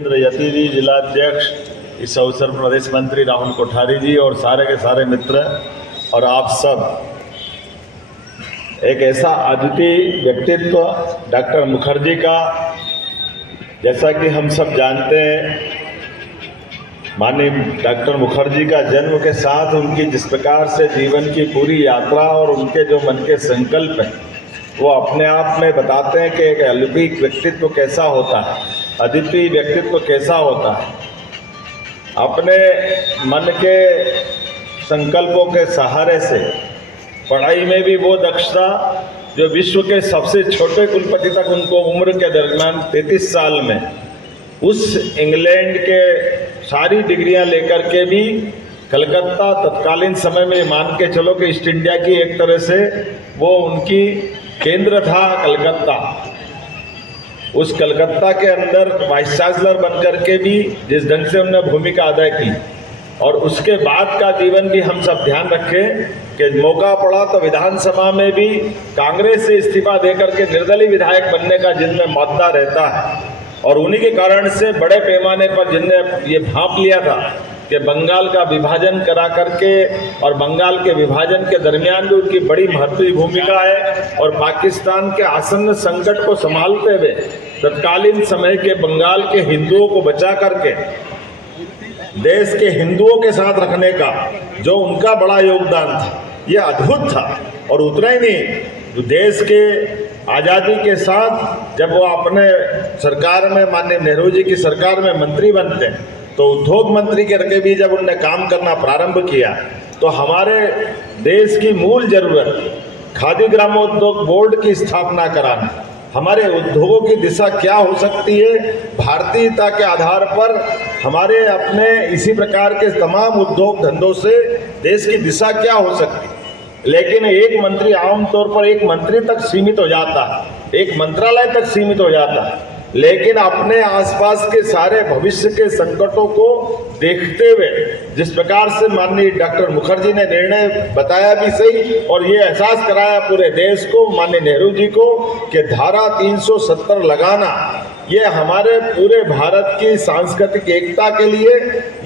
यति जी, जिलाध्यक्ष, इस अवसर प्रदेश मंत्री राहुल कोठारी जी और सारे के सारे मित्र और आप सब, एक ऐसा अद्वितीय व्यक्तित्व डॉक्टर मुखर्जी का, जैसा कि हम सब जानते हैं, माननीय डॉक्टर मुखर्जी का जन्म के साथ उनकी जिस प्रकार से जीवन की पूरी यात्रा और उनके जो मन के संकल्प हैं वो अपने आप में बताते हैं कि एक अलौकिक व्यक्तित्व कैसा होता है, अद्वितीय व्यक्तित्व कैसा होता है। अपने मन के संकल्पों के सहारे से पढ़ाई में भी वो दक्षता जो विश्व के सबसे छोटे कुलपति तक उनको उम्र के दरमियान 33 साल में उस इंग्लैंड के सारी डिग्रियां लेकर के भी कलकत्ता तत्कालीन समय में मान के चलो कि ईस्ट इंडिया की एक तरह से वो उनकी केंद्र था कलकत्ता। उस कलकत्ता के अंदर वाइस चांसलर बनकर के भी जिस ढंग से उन्होंने भूमिका अदा की, और उसके बाद का जीवन भी हम सब ध्यान रखें कि मौका पड़ा तो विधानसभा में भी कांग्रेस से इस्तीफा देकर के निर्दलीय विधायक बनने का जिनमें मौका रहता है, और उन्हीं के कारण से बड़े पैमाने पर जिनने ये भांप लिया था कि बंगाल का विभाजन करा करके, और बंगाल के विभाजन के दरमियान भी उनकी बड़ी महत्वपूर्ण भूमिका है, और पाकिस्तान के आसन्न संकट को संभालते हुए तत्कालीन समय के बंगाल के हिंदुओं को बचा करके देश के हिंदुओं के साथ रखने का जो उनका बड़ा योगदान था, ये अद्भुत था। और उतना ही नहीं, देश के आज़ादी के साथ जब वो अपने सरकार में, माननीय नेहरू जी की सरकार में मंत्री बनते हैं, तो उद्योग मंत्री करके भी जब उन्होंने काम करना प्रारंभ किया, तो हमारे देश की मूल जरूरत खादी ग्रामोद्योग बोर्ड की स्थापना कराना, हमारे उद्योगों की दिशा क्या हो सकती है, भारतीयता के आधार पर हमारे अपने इसी प्रकार के तमाम उद्योग धंधों से देश की दिशा क्या हो सकती है। लेकिन एक मंत्री आमतौर पर एक मंत्री तक सीमित हो जाता है, एक मंत्रालय तक सीमित हो जाता है, लेकिन अपने आसपास के सारे भविष्य के संकटों को देखते हुए जिस प्रकार से माननीय डॉक्टर मुखर्जी ने निर्णय बताया भी सही, और ये एहसास कराया पूरे देश को, माननीय नेहरू जी को, कि धारा 370 लगाना ये हमारे पूरे भारत की सांस्कृतिक एकता के लिए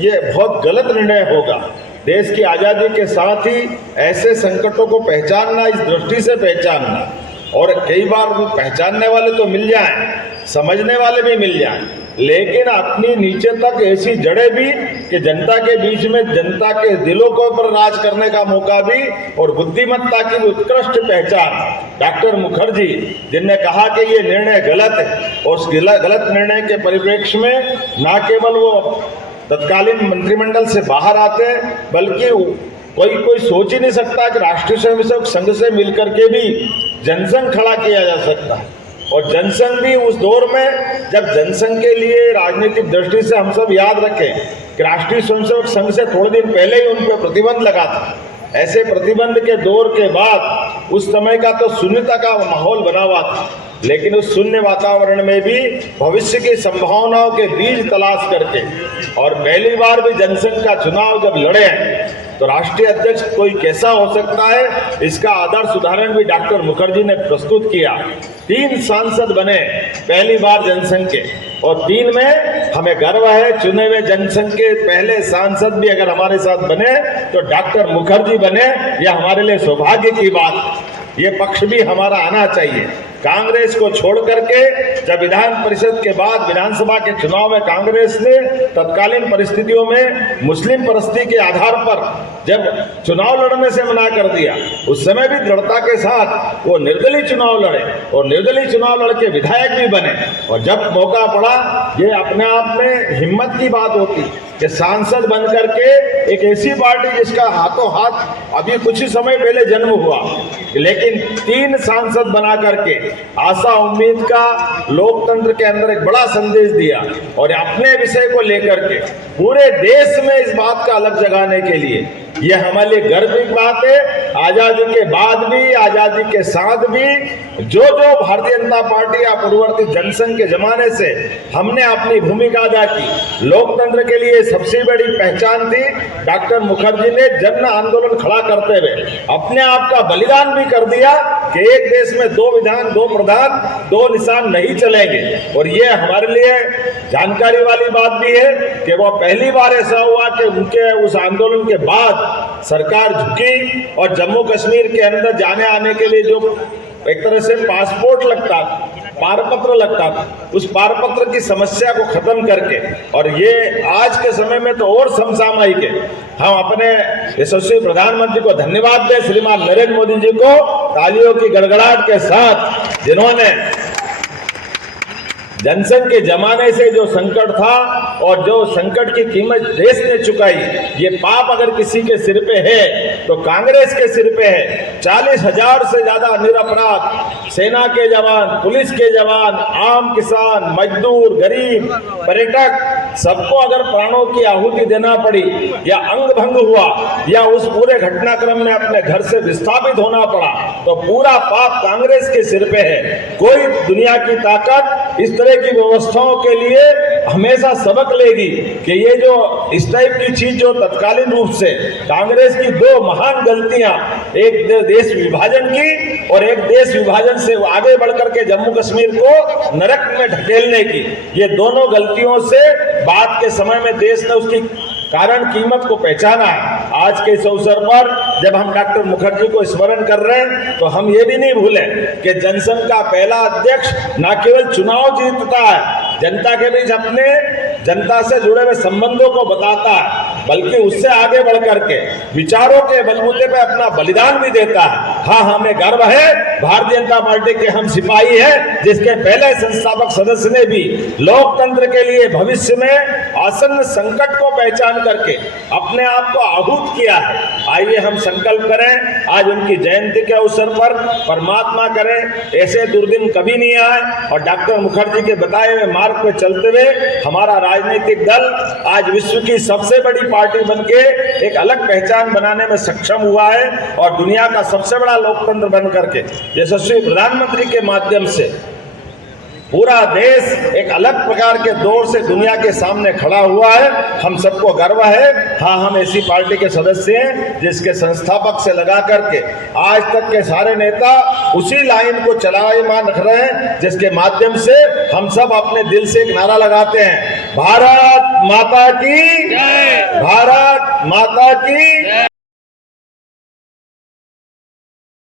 ये बहुत गलत निर्णय होगा। देश की आज़ादी के साथ ही ऐसे संकटों को पहचानना, इस दृष्टि से पहचानना, और कई बार पहचानने वाले तो मिल जाएं, समझने वाले भी मिल जाएं, लेकिन अपनी नीचे तक ऐसी जड़ें भी कि जनता के बीच में जनता के दिलों के ऊपर राज करने का मौका भी, और बुद्धिमत्ता की भी उत्कृष्ट पहचान डॉक्टर मुखर्जी, जिनने कहा कि ये निर्णय गलत है, और उस गलत निर्णय के परिप्रेक्ष्य में न केवल वो तत्कालीन मंत्रिमंडल से बाहर आते हैं, बल्कि कोई सोच ही नहीं सकता कि राष्ट्रीय स्वयंसेवक संघ से मिलकर के भी जनसंघ खड़ा किया जा सकता है। और जनसंघ भी उस दौर में जब जनसंघ के लिए राजनीतिक दृष्टि से हम सब याद रखें कि राष्ट्रीय स्वयंसेवक संघ से थोड़े दिन पहले ही उन पर प्रतिबंध लगा था। ऐसे प्रतिबंध के दौर के बाद उस समय का तो शून्यता का माहौल बना हुआ था, लेकिन उस शून्य वातावरण में भी भविष्य की संभावनाओं के बीज तलाश करके, और पहली बार भी जनसंघ का चुनाव जब लड़े हैं, तो राष्ट्रीय अध्यक्ष कोई कैसा हो सकता है, इसका आदर्श उदाहरण भी डॉक्टर मुखर्जी ने प्रस्तुत किया। 3 सांसद बने पहली बार जनसंघ के, और 3 में हमें गर्व है, चुने हुए जनसंघ के पहले सांसद भी अगर हमारे साथ बने तो डॉक्टर मुखर्जी बने, यह हमारे लिए सौभाग्य की बात है। ये पक्ष भी हमारा आना चाहिए। कांग्रेस को छोड़ करके जब विधान परिषद के बाद विधानसभा के चुनाव में कांग्रेस ने तत्कालीन परिस्थितियों में मुस्लिम परिस्थिति के आधार पर जब चुनाव लड़ने से मना कर दिया, उस समय भी दृढ़ता के साथ वो निर्दलीय चुनाव लड़े, और निर्दलीय चुनाव लड़के विधायक भी बने। और जब मौका पड़ा, ये अपने आप में हिम्मत की बात होती कि सांसद बन करके एक ऐसी पार्टी जिसका हाथों हाथ अभी कुछ ही समय पहले जन्म हुआ, लेकिन 3 सांसद बना करके आशा उम्मीद का लोकतंत्र के अंदर एक बड़ा संदेश दिया, और अपने विषय को लेकर के पूरे देश में इस बात का अलग जगाने के लिए ये हमारे लिए गर्व की बात है। आजादी के बाद भी, आजादी के साथ भी जो भारतीय जनता पार्टी या पूर्ववर्ती जनसंघ के जमाने से हमने अपनी भूमिका अदा की, लोकतंत्र के लिए सबसे बड़ी पहचान थी। डॉक्टर मुखर्जी ने जन आंदोलन खड़ा करते हुए अपने आप का बलिदान भी कर दिया कि एक देश में 2 विधान, 2 प्रधान, 2 निशान नहीं चलेंगे। और ये हमारे लिए जानकारी वाली बात भी है कि वो पहली बार ऐसा हुआ कि उनके उस आंदोलन के बाद सरकार झुकी और जम्मू कश्मीर के अंदर जाने आने के लिए जो एक तरह से पासपोर्ट लगता, पारपत्र लगता था, उस पारपत्र की समस्या को खत्म करके, और ये आज के समय में तो और समसामयिक है। हम अपने यशस्वी प्रधानमंत्री को धन्यवाद दें, श्रीमान नरेंद्र मोदी जी को तालियों की गड़गड़ाहट के साथ, जिन्होंने जनसंघ के जमाने से जो संकट था और जो संकट की कीमत देश ने चुकाई, ये पाप अगर किसी के सिर पे है तो कांग्रेस के सिर पे है। 40,000 से ज्यादा निरपराध सेना के जवान, पुलिस के जवान, आम किसान, मजदूर, गरीब, पर्यटक, सबको अगर प्राणों की आहुति देना पड़ी या अंग भंग हुआ या उस पूरे घटनाक्रम में अपने घर से विस्थापित होना पड़ा, तो पूरा पाप कांग्रेस के सिर पे है। कोई दुनिया की ताकत इस तरह की व्यवस्थाओं के लिए हमेशा सबक लेगी कि ये जो इस टाइप की चीज जो तत्कालीन रूप से कांग्रेस की 2 महान गलतियां, एक देश विभाजन की और एक देश विभाजन से आगे बढ़कर के जम्मू कश्मीर को नरक में ढकेलने की, ये दोनों गलतियों से बाद के समय में देश ने उसकी कारण कीमत को पहचाना है। आज के इस अवसर पर जब हम डॉक्टर मुखर्जी को स्मरण कर रहे हैं तो हम ये भी नहीं भूलें कि जनसंघ का पहला अध्यक्ष न केवल चुनाव जीतता है, जनता के बीच अपने जनता से जुड़े हुए संबंधों को बताता है, बल्कि उससे आगे बढ़कर के विचारों के बलबूते पे अपना बलिदान भी देता है। हाँ, हमें गर्व है भारतीय जनता पार्टी के हम सिपाही हैं, जिसके पहले संस्थापक सदस्य ने भी लोकतंत्र के लिए भविष्य में आसन्न संकट को पहचान करके अपने आप को आहूत किया है। आइए हम संकल्प करें, आज उनकी जयंती के अवसर पर परमात्मा करें ऐसे दुर्दिन कभी नहीं आए और डॉक्टर मुखर्जी के बताए हुए मार्ग पे चलते हुए हमारा राजनीतिक दल आज विश्व की सबसे बड़ी पार्टी बनके एक अलग पहचान बनाने में सक्षम हुआ है और दुनिया का सबसे बड़ा लोकतंत्र बन करके यशस्वी प्रधानमंत्री के माध्यम से पूरा देश एक अलग प्रकार के दौर से दुनिया के सामने खड़ा हुआ है। हम सबको गर्व है। हाँ, हम ऐसी पार्टी के सदस्य हैं जिसके संस्थापक से लगा करके आज तक के सारे नेता उसी लाइन को चलायमान रख रहे हैं, जिसके माध्यम से हम सब अपने दिल से एक नारा लगाते हैं, भारत माता की जय, भारत माता की